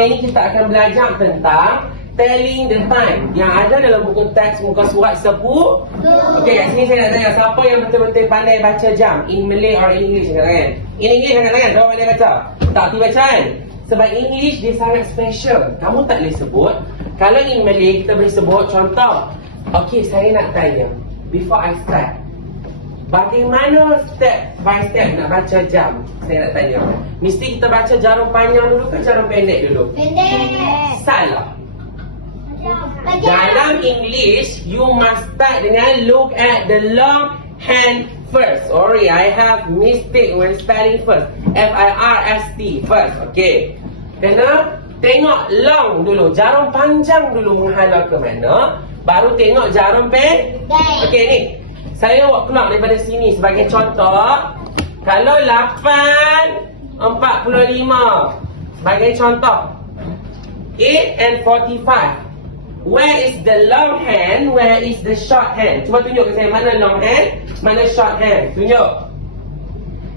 Ini kita akan belajar tentang telling the time yang ada dalam buku teks muka surat 10. Okey, kat sini saya nak tanya siapa yang betul-betul pandai baca jam in Malay or English, angkat tangan. In English angkat tangan, siapa pandai baca? Tak hati bacaan. Sebab English dia sangat special. Kamu tak boleh sebut. Kalau in Malay kita boleh sebut contoh. Okey, saya nak tanya before I start, bagaimana step by step nak baca jam? Saya nak tanya. Mesti kita baca jarum panjang dulu ke jarum pendek dulu? Pendek. Salah. Dalam English, you must start dengan look at the long hand first. Sorry, I have mistake when spelling first. F-I-R-S-T first. Okay. Kena tengok long dulu. Jarum panjang dulu menghala ke mana. Baru tengok jarum pendek. Okay ni. Saya buat keluar daripada sini sebagai contoh. Kalau 8.45 sebagai contoh, 8:45. Where is the long hand? Where is the short hand? Cuba tunjuk ke saya mana long hand, mana short hand. Tunjuk.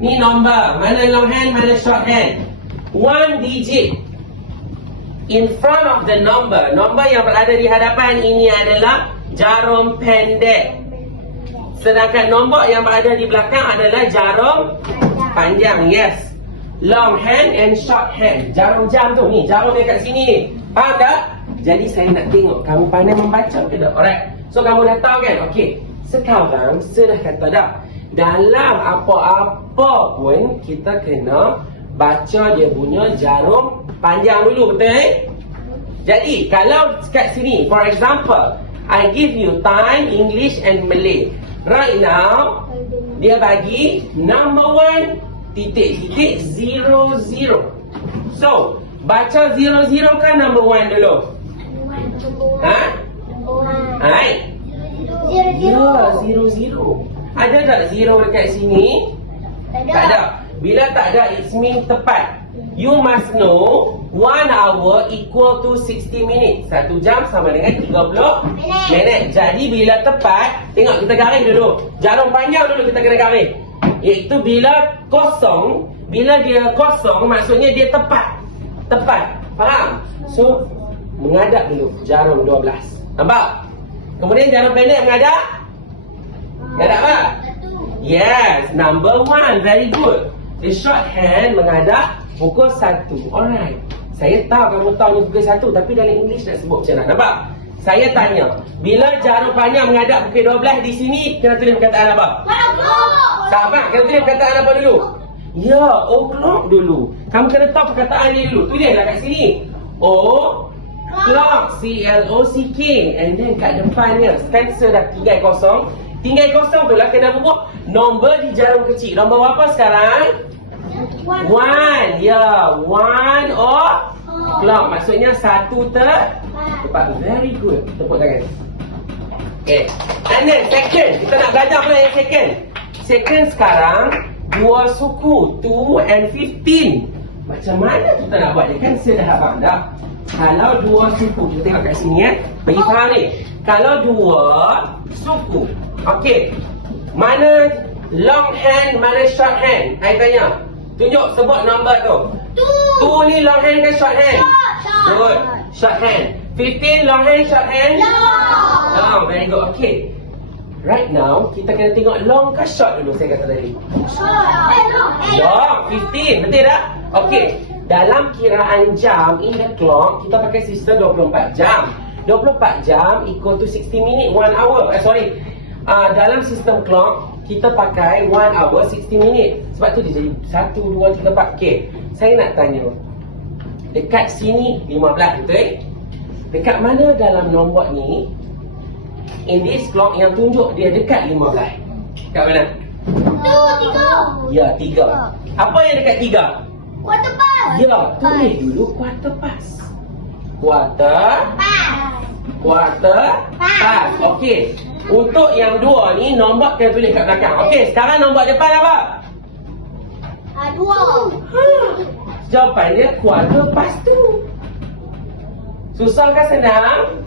Ni nombor. Mana long hand, mana short hand. One digit in front of the number. Nombor yang berada di hadapan ini adalah jarum pendek. Sedangkan nombor yang berada di belakang adalah jarum panjang. Yes. Long hand and short hand. Jarum jam tu ni. Jarum dekat sini ni. Faham tak? Jadi saya nak tengok kamu pandai membaca ke tak? Alright. So kamu dah tahu kan? Okey. Sekarang sudah kata dah. Dalam apa-apa pun kita kena baca dia punya jarum panjang dulu. Betul? Jadi kalau kat sini, for example, I give you time, English and Malay. Right now, dia bagi number 1 titik 00. So, baca 00 kan number 1 dulu? Ha? Hai? Ya, 00. Ada tak 0 dekat sini? Tak ada. Bila tak ada, it means tepat. You must know 1 hour equal to 60 minutes. 1 jam sama dengan 30 minit. Jadi bila tepat, tengok kita garis dulu. Jarum panjang dulu kita kena garis. Iaitu bila kosong, bila dia kosong maksudnya dia tepat. Tepat. Faham? So, menghadap dulu jarum 12. Nampak? Kemudian jarum pendek menghadap. Menghadap apa? Yes, number 1. Very good. The short hand menghadap pukul 1. Alright. Saya tahu kamu tahu ni pukul 1, tapi dalam English nak sebut macam mana? Nampak? Saya tanya, bila jarum panjang menghadap pukul 12 di sini, kena tulis perkataan apa? Sahabat, kena tulis perkataan apa dulu? Ya, o'clock dulu. Kamu kena tahu perkataan ni dulu. Tulislah kat sini. Clock, C-L-O-C-K. And then kat depannya, kan sudah tinggal kosong. Tinggal kosong tu lah kena buat nombor di jarum kecil. Nombor berapa sekarang? 1. Ya, 1 o'clock. Maksudnya 1 tepat. Very good. Tepuk tangan. Okay. And then second. Kita nak belajar pula yang second. Second sekarang 2 suku 2 and 15. Macam mana kita nak buat dia? Kan saya dah faham dah. Kalau 2 suku, kita tengok kat sini ya. Bagi faham ni. Kalau 2 suku, okey, mana long hand, mana short hand? Saya tanya. Tunjuk, sebut nombor tu. 2 ni long hand ke short hand? Good. Short hand. 15 long hand, short hand? Oh, very good. Okay. Right now, kita kena tengok long ke short dulu, saya kata tadi. Long. 15. Betul tak? Okay. Dalam kiraan jam, in the clock, kita pakai sistem 24 jam. 24 jam equal to 60 minit, 1 hour. Dalam sistem clock, kita pakai 1 hour 60 minit. Sebab tu dia jadi 1, 2, 3, 4. Okay. Saya nak tanya. Dekat sini 15, betul? Dekat mana dalam nombor ni, in this clock yang tunjuk dia dekat 15? Dekat mana? 3. Ya, 3. Apa yang dekat 3? Quarter past. Ya, tulis dulu quarter past. Quarter past. Okey. Untuk yang 2 ni, nombor kena tulis kat belakang. Okey, sekarang nombor depan apa? 2. Jawapan dia quarter past tu. Susah ke senang?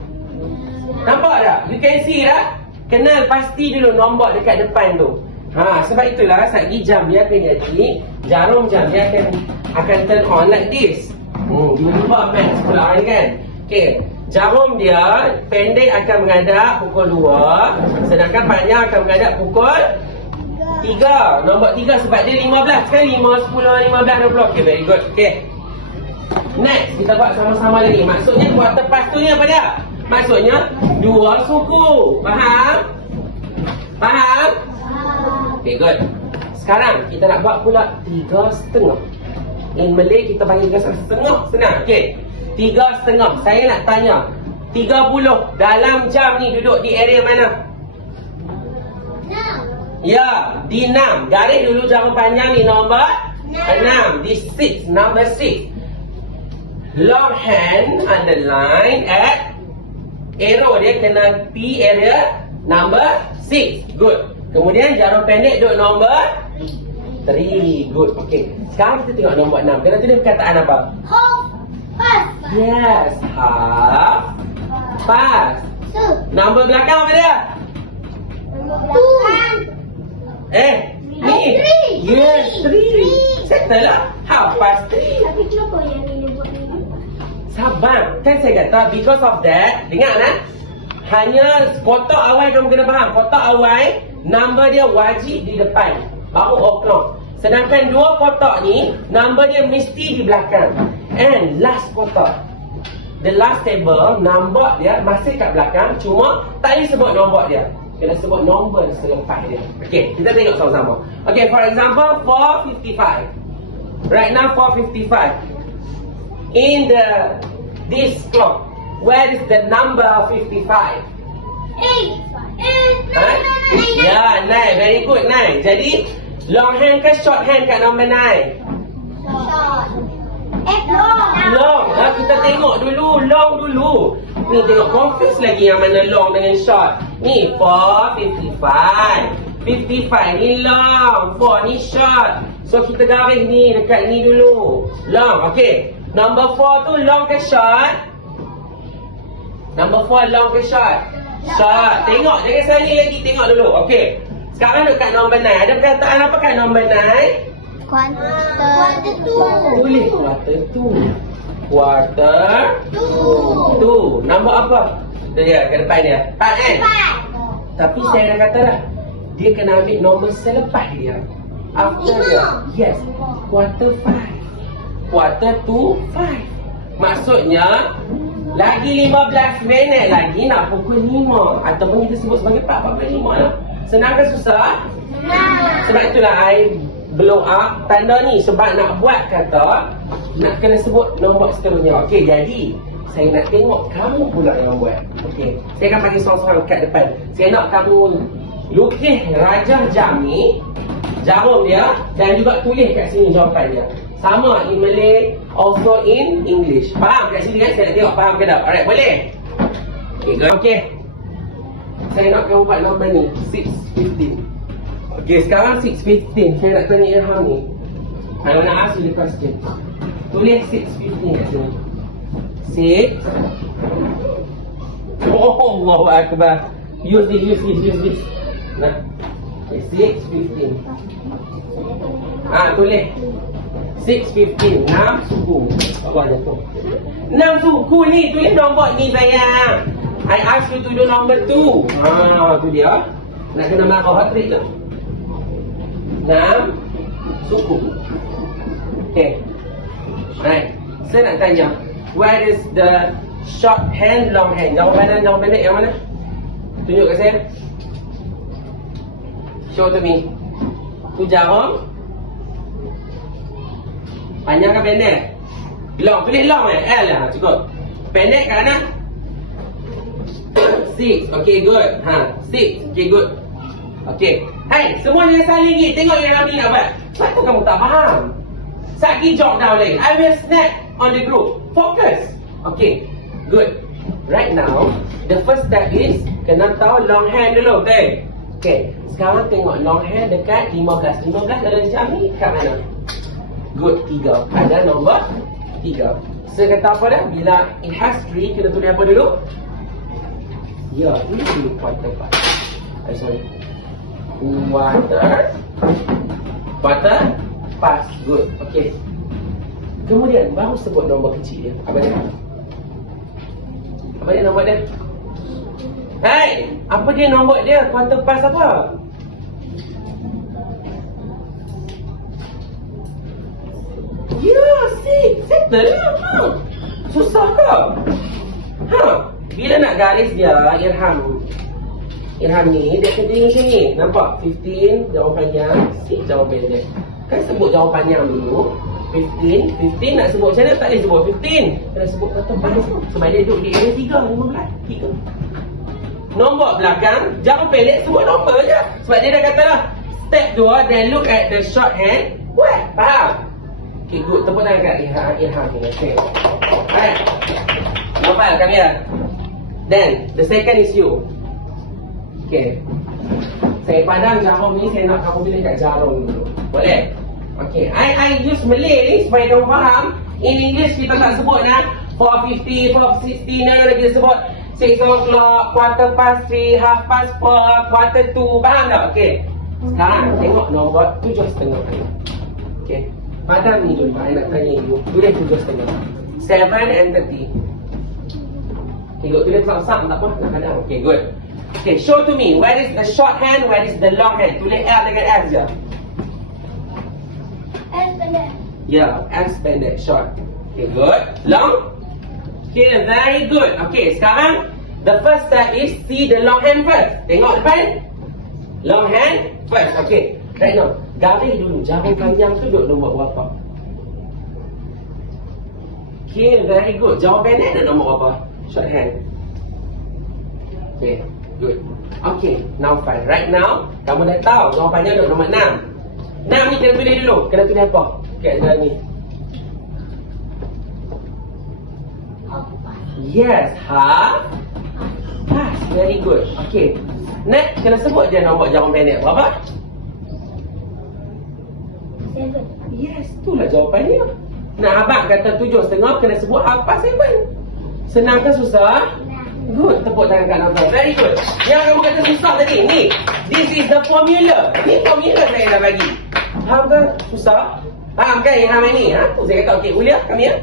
Nampak tak? You can see tak? Kenal pasti dulu nombor dekat depan tu. Sebab itulah satgi jam dia akan jadi, jarum jam dia akan turn on like this. Jumpa max pula ni kan. Okey. Jarum dia pendek akan menghadap pukul 2, sedangkan panjang akan menghadap pukul 3. Nombor 3 sebab dia 15 kan? 5, 10, 15, 20. Okey, very good. Okey. Next, kita buat sama-sama lagi. Maksudnya quarter past tu ni apa dia? Maksudnya 2 suku. Faham? Faham? Okey, good. Sekarang kita nak buat pula 3,5. In Malay kita panggil 3,5. Senang. Okey. 3,5. Saya nak tanya. 30 dalam jam ni duduk di area mana? 6. Ya, di 6. Garis dulu jarum panjang ni nombor 6. Di 6, number 6. Long hand underline at arrow dia kena P area number 6. Good. Kemudian jarum pendek duduk nombor 3. Good. Okey. Sekarang kita tengok nombor 6. Kena tulis perkataan apa? Half past. Yes. Half past. Nombor belakang apa dia? Belakang. Ni. Yes, 3. Settle lah. Half past 3. Tapi kenapa yang ni buat ni? Sabar. Kan saya kata because of that. Dengar lah. Hanya kotak awal kamu kena faham. Kotak awal number dia wajib di depan. Baru o'clock. Sedangkan dua kotak ni number dia mesti di belakang. And last kotak, the last table nombor dia masih kat belakang. Cuma tak boleh sebut nombor dia. Kena sebut nombor selepas dia. Okay, kita tengok sama-sama. Okay, for example 4:55. Right now 4:55. In this clock, where is the number 55? 8. Huh? Ya, 9. Very good, 9. Jadi, long hand ke short hand kat nombor 9? Short. Long. Long. Kita tengok dulu, long dulu. Ni tengok confuse lagi yang mana long dengan short. Ni 4:55. 55 ni long, 4 ni short. So kita garis ni dekat ni dulu. Long, okey. Number 4 tu long ke short? Number 4 long ke short? Short. Tengok, jangan salih lagi, tengok dulu. Okey. Sekarang dekat nombor 9. Ada perkataan apa kat nombor 9? Quarter 2. Tulis quarter 2. Quarter 2. Nombor apa? Dia ke depan dia. 4 kan? 4. Tapi saya dah kata dah, dia kena ambil nombor selepas dia. After dia. Yes. Quarter 5. Quarter to 5. Maksudnya, lagi 15 minit lagi nak pukul 5. Ataupun kita sebut sebagai 4:45 lah. Senang ke susah? Sebab itulah I blow up tanda ni. Sebab nak buat kata, nak kena sebut nombor seterusnya. Okey, jadi saya nak tengok kamu pula yang buat. Okey, saya akan bagi seorang-seorang kat depan. Saya nak kamu lukis rajah jam ni, jarum dia, dan juga tulis kat sini jawapan dia. Sama in Malay, also in English. Faham kat sini kan? Saya nak tengok faham ke tak? Alright, boleh? Okay, good. Okay. Saya nak kamu buat nombor ni, 6:15. Okay, sekarang 6:15. Saya nak tanya Ilham ni. Kalau nak ask you the question. Tulis 6:15 kat sini. 6. Oh, Allahu Akbar. Use this. Nah. Okay, 6:15. Tulis. 6:15. 6 suku. Allah jatuh. 6 suku ni. Tulis nombor ni sayang. I ask you to do number 2. Tu dia. Nak kena marah hat-trick tu. 6 suku. Okay. Right. Saya nak tanya. Where is the short hand, long hand? Jawapan pendek yang mana? Tunjuk kat saya. Show to me. Tu jarum. Panjang ke pendek? Long. Tulis long L lah. Cukup. Pendek kat mana? 6. Okay, good. 6. Okay, good. Okay. Hai, semua jangan saling lagi. Tengok yang Rami nak buat. Kenapa kamu tak faham? Saki jog down lagi. I will snap on the group. Focus. Okay, good. Right now, the first step is kena tahu long hand dulu, okay? Okay, sekarang tengok long hand dekat 15. 15 dalam jam ni kat mana? Good, 3. Ada nombor 3. Saya kata apa dah? Bila it has 3, kena tulis apa dulu? Ya, ini dulu quarter past. Sorry. Quarter past. Good, okay. Kemudian baru sebut nombor kecil dia. Apa dia? Apa dia nombor dia? Hai, apa dia nombor dia? Quarter past apa? Ya, settle lah. Susah ke? Bila nak garis dia, Irham ni, dia kena macam ni. Nampak? 15, jawab panjang, 6, jawab pendek. Kan sebut jawab panjang dulu. 15 nak sebut macam mana? Tak boleh sebut 15. Kena sebut quarter past. Sebab dia duduk di area 3, 15, 3. Nombor belakang, jawab pendek, sebut nombor je. Sebab dia dah kata lah, step 2, then look at the short hand. What? Faham? Okay, good. Tepuk tangan kat Irham ni. Okay. Alright. Nampak kami ya? Then, the second is you. Okay. Saya padam jarum ni, saya nak kamu pilih kat jarum dulu. Boleh? Okay. I use Malay ni supaya kamu faham. In English, kita tak sebut nak 4:50, 4:60, no, kita sebut 6 o'clock, quarter past 3, half past 4, quarter 2. Faham tak? Okay. Sekarang, tengok nombor 7.5 kali. Okay. Padam ni dulu, saya nak tanya ibu. Tulis 7.5. 7 and 30. Okay, good. Tulis sama-sama, tak apa. Nak padam. Okay, good. Okay, show to me. Where is the short hand, where is the long hand? Tulis L dengan S je. S pendek. Yeah, S pendek, short. Okay, good. Long? Okay, very good. Okay, sekarang, the first step is see the long hand first. Tengok depan. Long hand first. Okay, right now. Garis dulu, jarum panjang tu duduk nombor berapa? Okay, very good. Jarum pendek duduk nombor berapa? Short hand. Okay, good. Okay, now fine. Right now, kamu dah tahu jarum panjang duduk nombor 6. 6 ni kena tulis dulu. Kena tulis apa? Kat dalam ni. Yes, half. Pass, very good. Okay. Next, kena sebut je nombor jarum pendek berapa? 7. Yes, itulah jawapannya. Nak abang kata 7.5, kena sebut half past 7. Senang ke susah? Good, tepuk tangan kat Nafal. Very good. Yang kamu kata susah tadi, ni. This is the formula. Ni formula saya dah bagi. Faham ke? Susah? Faham kan yang ramai ni? Tu saya kata, okay, Ulia, kami ya.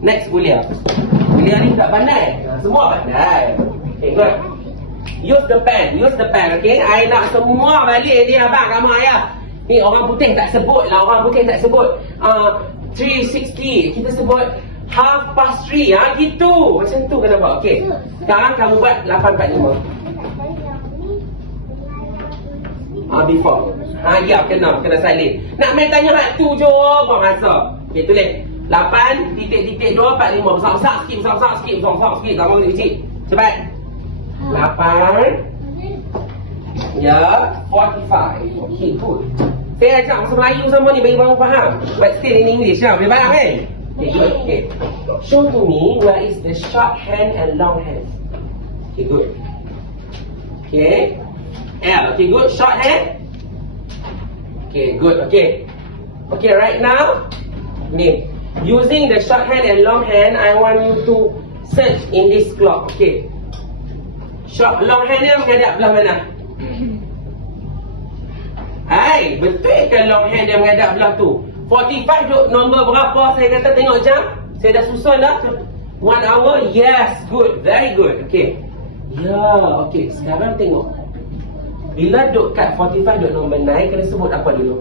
Next, Ulia. Ulia ni tak pandai. Semua pandai. Okay, good. Use the pen, okay? I nak semua balik dia, abang, kamu ayah. Ni orang putih tak sebut lah, orang putih tak sebut 3:60, kita sebut 3:30, gitu. Macam tu kena buat, okay. Sekarang kamu buat 8:45. Before. Ya, kena salin. Nak main tanya hak tu je, buang masa. Okay, tulis 8.245. Besar-besar sikit, besar-besar sikit. Tak mahu kecil. Cepat. 8. Ya, 45. Okay, good. Saya ajak bahasa Melayu sama ni bagi baru faham. But still in English lah, boleh faham kan? Okay, good. Okay. Show to me where is the short hand and long hand. Okay, good. Okay. L. Okay, good. Short hand. Okay, good. Okay. Okay, right now, ni. Using the short hand and long hand, I want you to search in this clock. Okay. Long hand dia menghadap belah mana? Hai, betul ke long hand dia menghadap belah tu? 45 duk nombor berapa? Saya kata tengok jam. Saya dah susun dah. 1 hour. Yes, good. Very good. Okay. Ya, okay. Sekarang tengok. Bila duk kat 45 duk nombor 9, kena sebut apa dulu?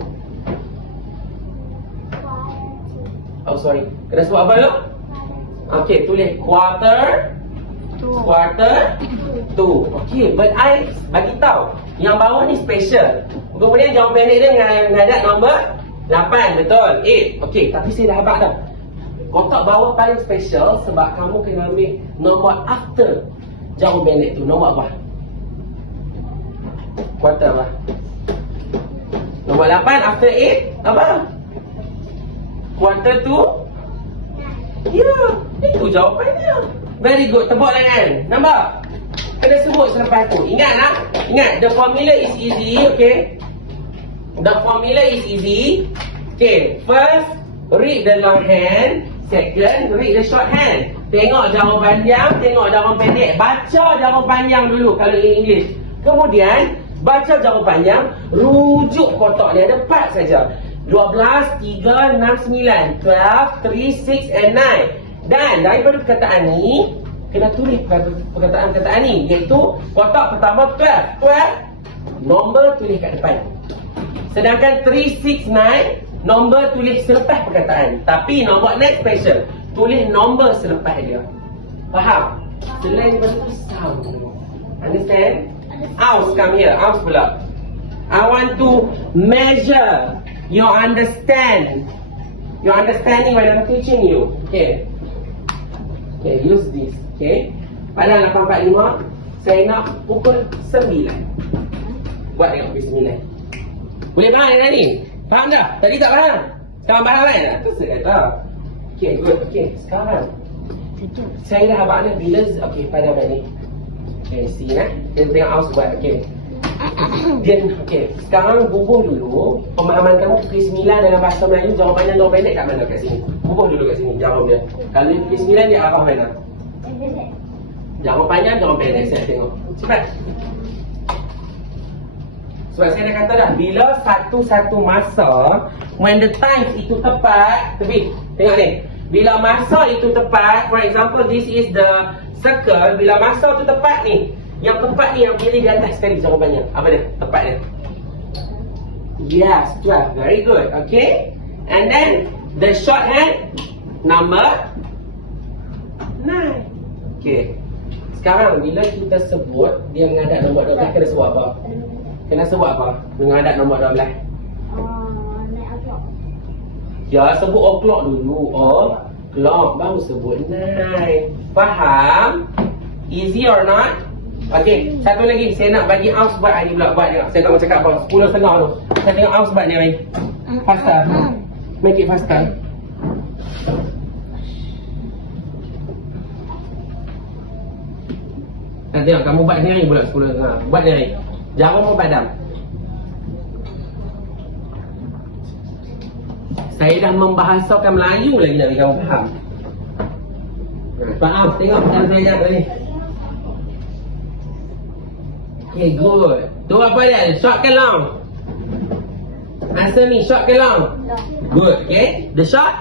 Oh, sorry. Kena sebut apa dulu? Okay, tulis quarter 2. Okay, but I bagi tahu yang bawah ni special. Kemudian jawab pendek dia menghadap nombor 8, betul. 8. Okay, tapi saya dah habaq dah. Kotak bawah paling special sebab kamu kena ambil nombor after jawab pendek tu. Nombor apa? Quarter apa? Nombor 8 after 8 apa? Quarter 2. Ya, itu jawapannya. Very good. Tepuk tangan. Nampak? Kena sebut selepas tu. Ingat lah. Ingat. The formula is easy. Okay. The formula is easy. Okay. First, read the long hand. Second, read the short hand. Tengok jarum panjang. Tengok jarum pendek. Baca jarum panjang dulu kalau in English. Kemudian, baca jarum panjang. Rujuk kotak dia. Ada 4 saja. 12, 3, 6, 9. 12, 3, 6 and 9. Dan daripada perkataan ni, kena tulis perkataan-perkataan ni. Iaitu kotak pertama 12. 12, nombor tulis kat depan. Sedangkan 3, 6, 9, nombor tulis selepas perkataan. Tapi nombor next special, tulis nombor selepas dia. Faham? Selain daripada tu, sound. Understand? Aus, come here. Aus pula. I want to measure your understanding when I'm teaching you. Okay. Okay, use this. Okay. Pada 8.45, saya nak pukul 9. Buat tengok pukul 9. Boleh faham yang ni? Faham dah? Tadi tak faham? Sekarang faham kan? Tu saya kata. Okay, good. Okay, sekarang. Saya dah abang ni bila... Okay, pada abang ni. Okay, see dia tengok Aus buat. Okay. Okay, sekarang bubuh dulu pemahaman kamu pukul 9 dalam bahasa Melayu. Jawapannya jawab pendek kat mana kat sini? Bubuh dulu kat sini jawab dia. Kalau dia pukul 9 dia arah mana? Jawapannya jawab pendek. Saya tengok. Cepat. Sebab saya dah kata dah, bila satu-satu masa, when the time itu tepat, tengok ni. Bila masa itu tepat, for example, this is the circle. Bila masa itu tepat ni, yang tepat ni yang pilih di atas sekali jawapannya. Apa dia? Tepat dia. Yes, 12. Very good. Okay. And then, the shorthand, number 9. Okay. Sekarang, bila kita sebut, dia menghadap nombor 12, kena sebut apa? Kena sebut apa? Menghadap nombor 12. Naik apa? Ya, sebut o'clock dulu. O'clock, baru sebut 9. Faham? Easy or not? Okay, satu lagi. Saya nak bagi Aus buat hari pula. Buat tengok. Saya tak mau cakap apa. 10.30 tu. Saya tengok Aus buat ni, Mai. Faster. Make it faster. Nah, tengok. Kamu buat ni, Mai. Pula 10.30. Buat ni, Mai. Jangan mau padam. Saya dah membahasakan Melayu lagi nak bagi kamu faham. Faham? Tengok macam saya ajar tadi. Okay, good. Tu apa dia? Short ke long? Answer me, short ke long? Good, okay. The short?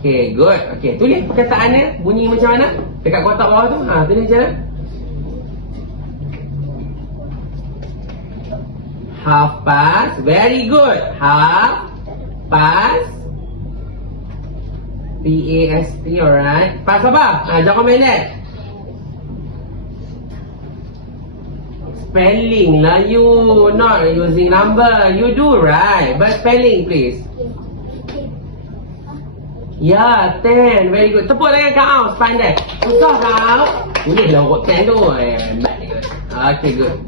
Okay, good. Okay, tulis perkataannya. Bunyi macam mana? Dekat kotak bawah tu. Tulis macam mana? Half past. Very good. Half past. P-A-S-T, alright. Past apa? Jangan pendek. Spelling lah you. Not using number. You do right. But spelling please. Ya, 10. Very good. Tepuk tangan kau Aus. Pandai. Susah kau. Boleh lah buat 10 tu. Okay, good.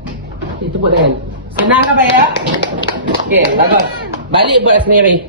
Okay, tepuk tangan. Senang apa ya? Okay, bagus. Balik buat sendiri.